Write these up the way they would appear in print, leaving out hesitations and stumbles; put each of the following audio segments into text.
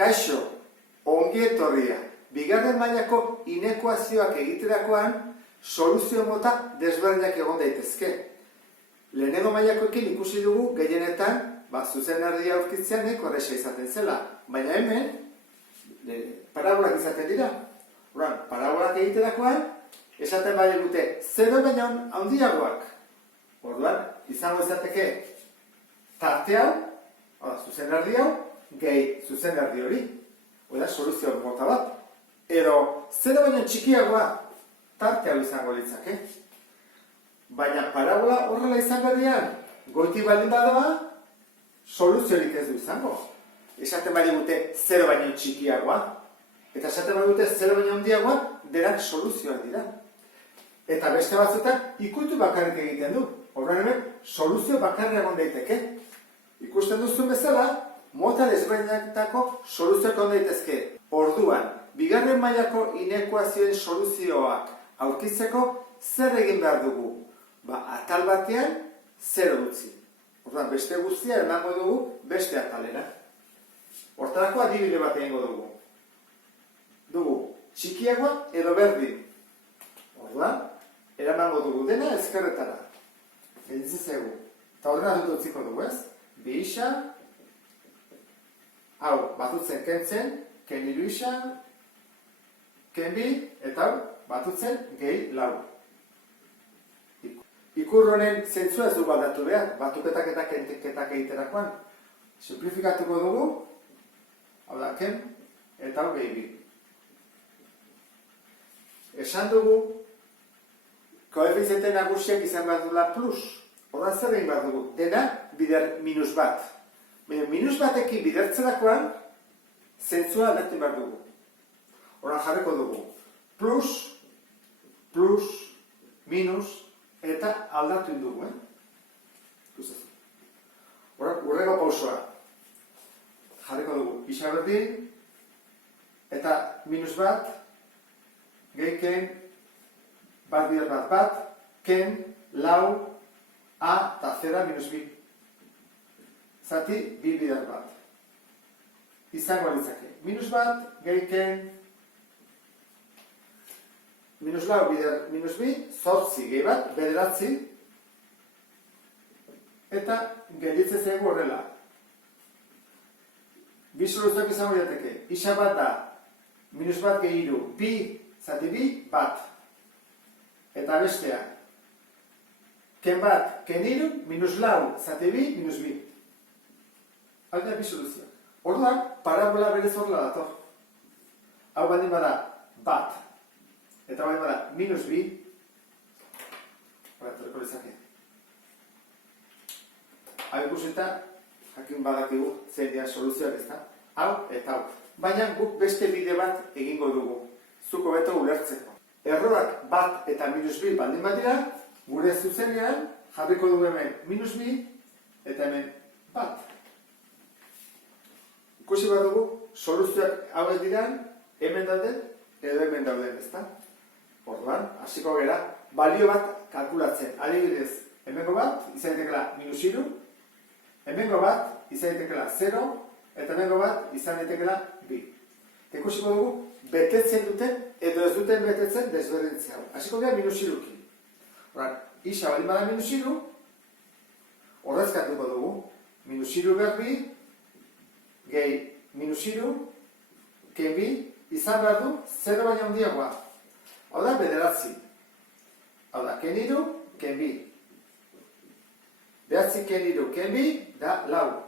Kaixo, ongi etorria. Bigarren mailako inekuazioak egiterakoan soluzio mota desberdinak egon daitezke. Lehenengo mailakoekin ikusi dugu gehienetan, zuzenarria aurkitzea nahiko erraza izaten zela, baina hemen parabolak izaten dira. Parabolak egiterakoan esaten bai dute 0 baino handiagoak. Orduan, izango izateke tarte hau, zuzenarri hau, gehi zuzenarri hori. Hori da, soluzio mota bat. Edo 0 baino txikiagoa tarte hau izango litzake. Baina parabola horrela izan berdian, goiti baldin badoa, soluziorik ez du izango. Esaten bai dute 0 baino txikiagoa. Eta esaten bai dute 0 baino handiagoa, denak soluzioak dira. Eta beste batzuetan ikutu bakarrik egiten du. Horren hemen, soluzio bakarrik egon daiteke. Ikusten duzun bezala, mota desberdinetako soluzioak egon daitezke. Orduan, bigarren mailako inekuazioen soluzioak aurkitzeko zer egin behar dugu? Atal batean 0 utzi. Orduan, beste guztia emango dugu beste atalera. Hortarako adibide bat egingo dugu. Txikiagoa edo berdin. Orduan, eramango dugu dena ezkerretara. Gelditzezegu. Eta horrela dut utziko dugu, ez? Bi isa, hau, batutzen kentzen, ken hiru isa, ken bi, eta hau, batutzen gehi lau. Ikur honen zentzua ez du baldatu behar, batuketak eta kenteketak egiterakoan. Simplifikatuko dugu, hau da, ken, eta hau gehi bi. Esan dugu, koefiziente nagusiak izan behar duela plus. Horren zer egin behar dugu? Dena bider minus bat. Minus batekin bidertzerakoan, zentzua aldatu behar dugu. Horren jarriko dugu. Plus, plus, minus, eta aldatu dugu. Horren, urrego pausoa. Jarriko dugu. Isa berdin, eta minus bat, gehiken, bat bider bat, ken, lau, a, eta zera minus bi. Zati, bi bider bat. Izango litzake. Minus bat, gehiken, minus lau bider minus bi, zortzi, gehi bat, bederatzi, eta gelditzen zaigu horrela. Bi soluzioak izango litzake. Isa bat da, minus bat gehi hiru, bi, zati bi, bat. Eta bestea. Ken bat, ken hiru, minus lau, zati bi, minus bi. Hau da bi soluzioak. Orduan, parabola berez horrela dator. Hau baldin bada bat. Eta baldin bada minus bi. Hora, torreko lezake. Hau ikusita, jakin badakigu zein dira soluzioak ez da. Hau eta hau. Baina guk beste bide bat egingo dugu. Zuko beto ulertzeko. Erroak bat eta minus bi baldin badira, gure zuzenean jarriko dugu hemen minus bi eta hemen bat. Ikusi bat dugu, soluzioak hauek diran, hemen dauden edo hemen dauden, ezta? Orduan, hasiko gera, balio bat kalkulatzen. Adibidez, hemengo bat izan daitekela minus hiru, hemengo bat izan daitekela 0, eta hemengo bat izan daitekela bi. Ikusiko dugu, betetzen duten edo ez duten betetzen desberdintzia hau. Hasiko gara minus hirukin. Isa baldin bada minus hiru, horrezkatuko dugu. Minus hiru berbi, gehi minus hiru, ken bi, izan behar du 0 baino handiagoa. Hau da, bederatzi. Hau da, ken hiru, ken bi. Behatzi ken hiru, ken bi, da lau.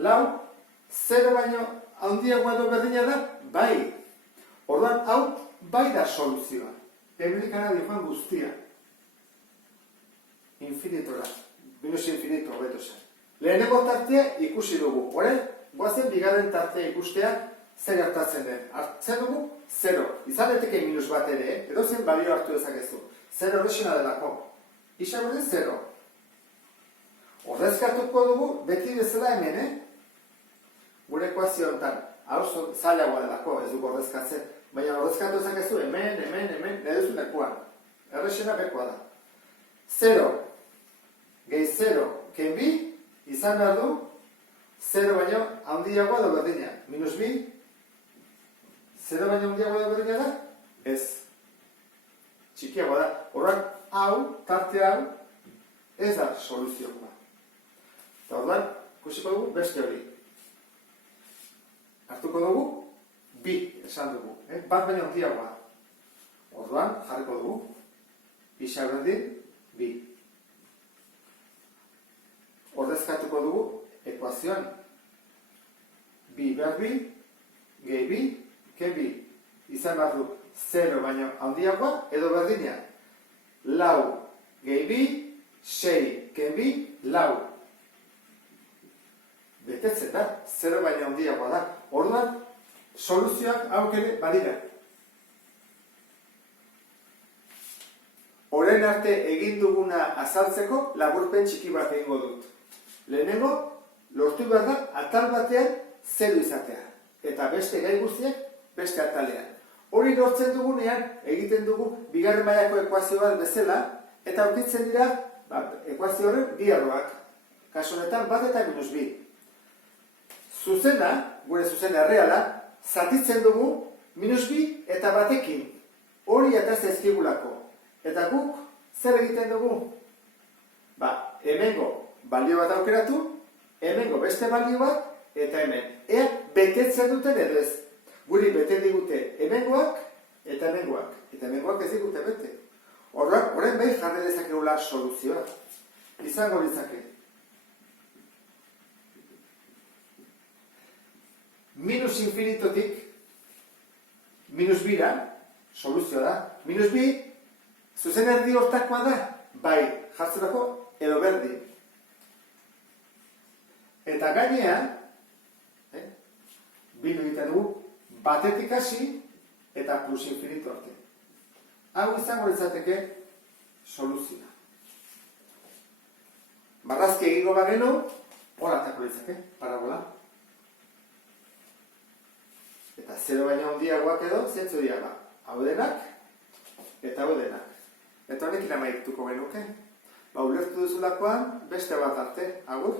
Lau, 0 baino handiagoa edo berdina da, bai. Orduan, hau, bai da soluzioa. Hemenikara dioan guztia. Infinitora. Minus infinito, hobeto zen. Lehenengo tartea ikusi dugu. Hore, goazen bigarren tartea ikustea zer gertatzen den. Hartzen dugu, 0. Izan daiteke minus bat ere, edo zen balio hartu dezakezu. 0 horrexena delako. Isa berdin 0. Horrezkatuko dugu, beti bezala hemen, gure ekuazio honetan. Hau zailagoa delako, ez dugu horrezkatzen. Baina horrezkatu ezakezu hemen, nahi duzu lekuan. Errexena bekoa da. 0, gehi 0, ken bi, izan behar du 0 baino handiagoa edo berdina. minus bi, 0 baino handiago da berdina da? Ez. Txikiago da. Horrak, hau, tarte hau, ez da soluzioa. Eta orduan, ikusiko dugu beste hori. Hartuko dugu, bi, esan dugu. Bat baino handiagoa. Orduan, jarriko dugu. Isa berdin, bi. Ordezkatuko dugu ekuazioan. Bi behar bi, gehi bi, ken bi. Izan behar du 0 baino handiagoa edo berdina. Lau gehi bi, 6 ken bi, lau. Betetzen da, 0 baino handiagoa da. Orduan, soluzioak hauk ere badira. Orain arte egin duguna azaltzeko laburpen txiki bat egingo dut. Lehenengo, lortu behar da atal batean 0 izatea. Eta beste gai guztiak beste atalean. Hori lortzen dugunean egiten dugu bigarren mailako ekuazio bat bezala eta aurkitzen dira ekuazio horren bi arloak. Kasu honetan bat eta minus bi. Zuzena, gure zuzena erreala, zatitzen dugu minus bi eta batekin. Hori eta zaizkigulako. Eta guk, zer egiten dugu? Hemengo balio bat aukeratu, hemengo beste balio bat, eta hemen. Ea, betetzen duten edo ez. Guri bete digute hemengoak eta hemengoak. Eta hemengoak ez digute bete. Horren behin jarri dezakegula soluzioa. Izango litzake. Minus infinitotik, minus bira, soluzioa da. Minus bi, zuzen erdi hortakoa da, bai, jartzerako edo berdin. Eta gainean, bildu egiten dugu, batetik hasi eta plus infinito arte. Hau izango litzateke soluzioa. Marrazki egingo bagenu, horatako litzake, parabola. Eta 0 baino handiagoak edo, zentzu dira hau denak eta hau denak. Eta honekin amaituko genuke. Ulertu duzulakoan beste bat arte, agur.